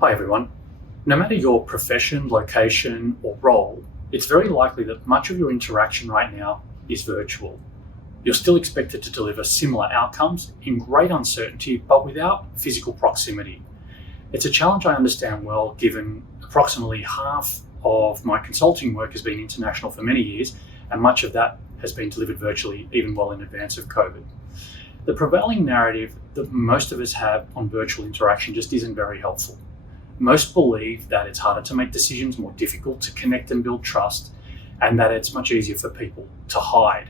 Hi everyone. No matter your profession, location, or role, it's very likely that much of your interaction right now is virtual. You're still expected to deliver similar outcomes in great uncertainty, but without physical proximity. It's a challenge I understand well, given approximately half of my consulting work has been international for many years, and much of that has been delivered virtually, even well in advance of COVID. The prevailing narrative that most of us have on virtual interaction just isn't very helpful. Most believe that it's harder to make decisions, more difficult to connect and build trust, and that it's much easier for people to hide.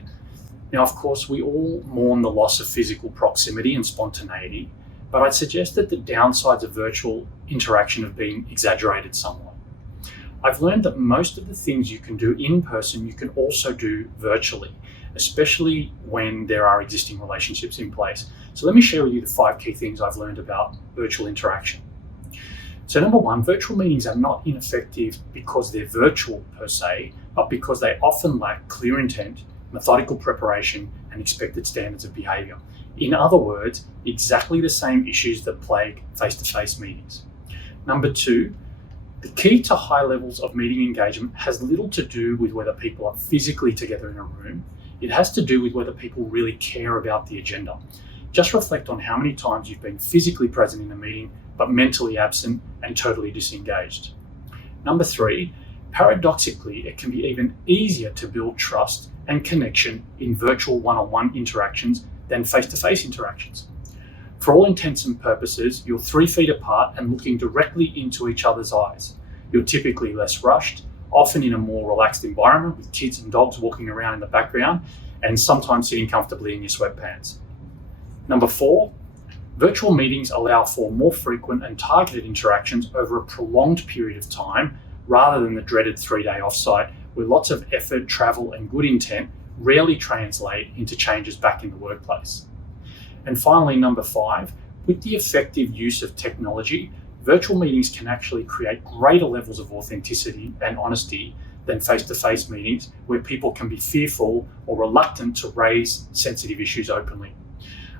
Now, of course, we all mourn the loss of physical proximity and spontaneity, but I'd suggest that the downsides of virtual interaction have been exaggerated somewhat. I've learned that most of the things you can do in person, you can also do virtually, especially when there are existing relationships in place. So let me share with you the 5 key things I've learned about virtual interaction. So number 1, virtual meetings are not ineffective because they're virtual per se, but because they often lack clear intent, methodical preparation, and expected standards of behavior. In other words, exactly the same issues that plague face-to-face meetings. Number 2, the key to high levels of meeting engagement has little to do with whether people are physically together in a room. It has to do with whether people really care about the agenda. Just reflect on how many times you've been physically present in a meeting, but mentally absent and totally disengaged. Number 3, paradoxically, it can be even easier to build trust and connection in virtual one-on-one interactions than face-to-face interactions. For all intents and purposes, you're 3 feet apart and looking directly into each other's eyes. You're typically less rushed, often in a more relaxed environment with kids and dogs walking around in the background, and sometimes sitting comfortably in your sweatpants. Number 4, virtual meetings allow for more frequent and targeted interactions over a prolonged period of time, rather than the dreaded 3-day offsite, where lots of effort, travel, and good intent rarely translate into changes back in the workplace. And finally, number 5, with the effective use of technology, virtual meetings can actually create greater levels of authenticity and honesty than face-to-face meetings, where people can be fearful or reluctant to raise sensitive issues openly.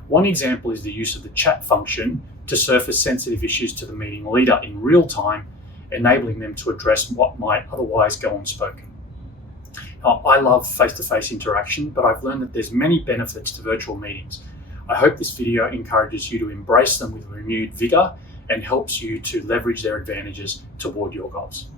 One example is the use of the chat function to surface sensitive issues to the meeting leader in real time, enabling them to address what might otherwise go unspoken. Now, I love face-to-face interaction, but I've learned that there's many benefits to virtual meetings. I hope this video encourages you to embrace them with renewed vigor and helps you to leverage their advantages toward your goals.